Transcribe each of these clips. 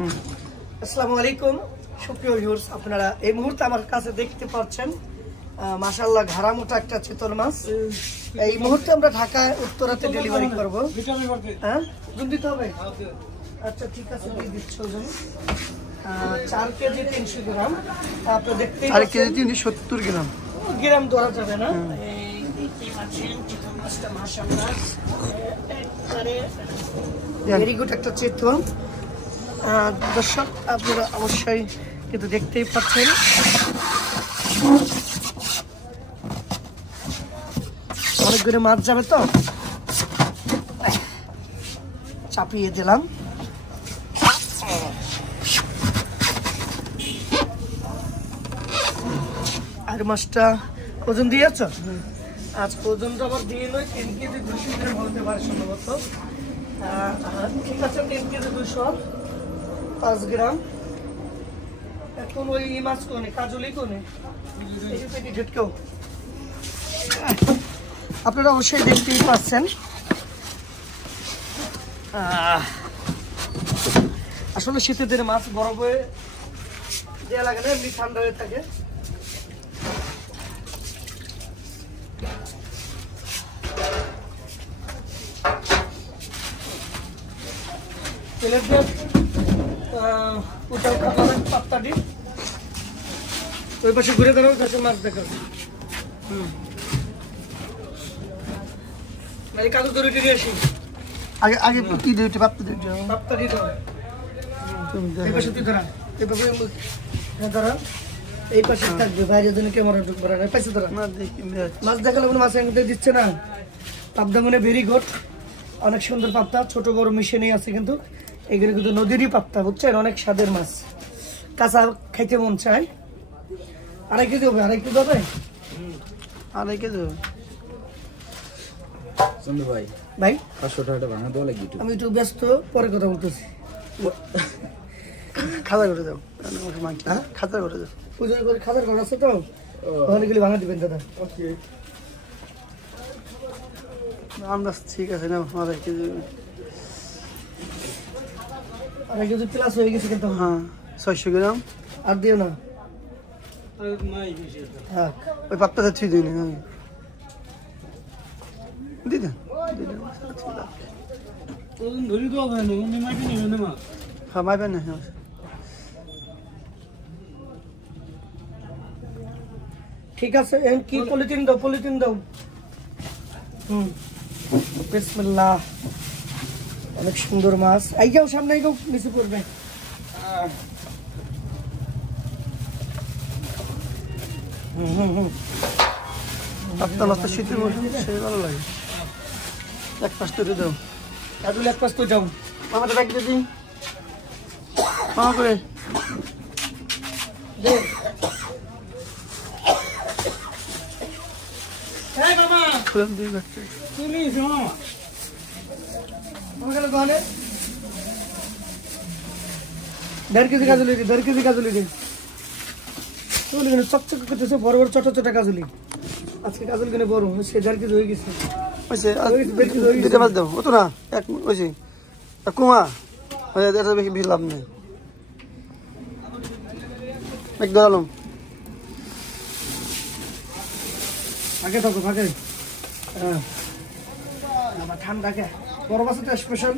আসসালামু আলাইকুম সুপ্রিয় ভিউয়ার্স, আপনারা এই মুহূর্তে আমার কাছে দেখতে পাচ্ছেন মাশাআল্লাহ ঘাড়া মোটা একটা চিতল মাছ। এই মুহূর্তে আমরা ঢাকায় উত্তরাতে ডেলিভারি করব। হ্যাঁ ওজন দিতে হবে? আচ্ছা ঠিক আছে, দিয়ে দিচ্ছি ওজন। 4 কেজি 300 গ্রাম। আপনি দেখতে 4 কেজি 370 গ্রাম গ্রাম ধরা যাবে না। এই দেখতে পাচ্ছেন চিতল মাছটা মাশাআল্লাহ একবারে ভেরি গুড একটা চিতল। দর্শক আপনারা অবশ্যই কিন্তু দেখতেই পাচ্ছেন অনেকগুলো মাছ যাবে তো চাপিয়ে দিলাম। আর মাছটা ওজন দিয়েছ? আজ ওজনটা আবার দিয়ে নয় 3 কেজি 200 গ্রাম বলতে পারে সম্ভবত। ঠিক আছে, 3 কেজি 205 গ্রাম। এখন ওই মাছ কোনে কাজলি কোনে ঝটকেও আপনারা অবশ্যই দেখতেই পাচ্ছেন। আসলে শীতের দিনে মাছ বরফ হয়ে দেওয়া লাগে না, এমনি ঠান্ডা হয়ে থাকে। তেলের দিয়ে উঠাও কাটালেন পাত্তাটি ওই পাশে ঘুরে দাঁড়াও, কাছে মাছ দেখাবে। মানে কাগজ ধরে টেনে আসি আগে আগে কি দিতে পারতে দিতে পাত্তাটি দাও। এই পাশে তুই ধরা, এইভাবে ধরা, এই পাশে থাকবে, বাইরের জন্য ক্যামেরা ঢুকবে না। এই পাশে ধরা, মাছ দেখালে কোনো মাছ এনে দিচ্ছে না। পাবদা মনে ভেরি গুড, অনেক সুন্দর পাপ্তা, ছোট বড় মিশিয়ে আছে কিন্তু এগুলো কিন্তু নদীরই পাপ্তা, বুঝছেন? অনেক স্বাদের মাছ, কাঁচা খাইতে মন চায়। 2.5 কেজি হবে? 2.5 কেজি হবে? 2.5 কেজি ভাই ভাই 500 টাকা ভাঙা দেওয়া লাগে। আমি একটু ব্যস্ত, পরে কথা বলতেছি। খাজা করে দাও, খাজা করে দাও। পুজো করে খাজার ঘর আছে তো, অনেকগুলি ভাঙা দিবেন দাদা। আমরা ঠিক আছে না, 2.5 কেজি 2.5 কেজি প্লাস হয়ে গেছে কিন্তু। হ্যাঁ 600 গ্রাম আর দিও না, হ্যাঁ ওই পাত্তা যাচ্ছি দিন দিদি হ্যাঁ মাইবেন না। ঠিক আছে। কি পলিথিন দাও, পলিথিন দাও। বিসমিল্লাহ, অনেক সুন্দর মাছ। আইগাও সামনে, আইগাও, নিচে পড়বে। পাত্তা মাছটা শীতের মৌসুম সে ভালো লাগে। 1 পাশ তুলে দাও, কাজুল 1 পাশ তো যাও। আমাদের ব্যাগ দিদি করে দে। হ্যাঁ মামা খুলেন 2 ব্যাগ তুলিস মামা। আমার গেল গহনে 1.5 কেজি কাজুলি দিন, 1.5 কেজি কাজুলি দিন। চকচক করতেছে, বড় বড় ছোট ছোট কাজুলি। আজকে কাজল কিনে বড়, সে 1.5 কেজি হয়ে গেছে। দুইটা মাছ দাও, অত না এক ওইছে কুমা এটা বেশি বেশি লাভ নেই। এক ধরালাম আগে থাকো থাকে। হ্যাঁ আমার ঠান্ডা কে বড় মাছ তো স্পেশাল।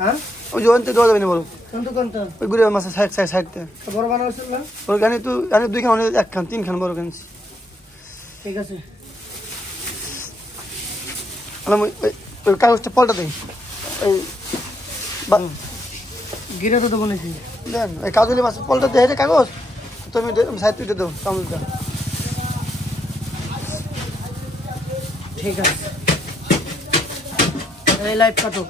হ্যাঁ ওই যে অন্তে দেওয়া যাবে না বড়, কিন্তু কোনটা ওই গুড়ি মাছের সাইডতে বড় বানাচ্ছিল না? ওর গানে তো গানে 2 খান, 1 খান 3 খান বড় গানছি। ঠিক আছে, ওই কাগজটা পাল্টা দেয়, ওই গিরে তো বলেছি দেন ওই কাজলি মাছ পাল্টা দেয় কাগজ, তুমি সাইড তুই দাও চামচটা। ঠিক আছে, এই লাইট কাটো।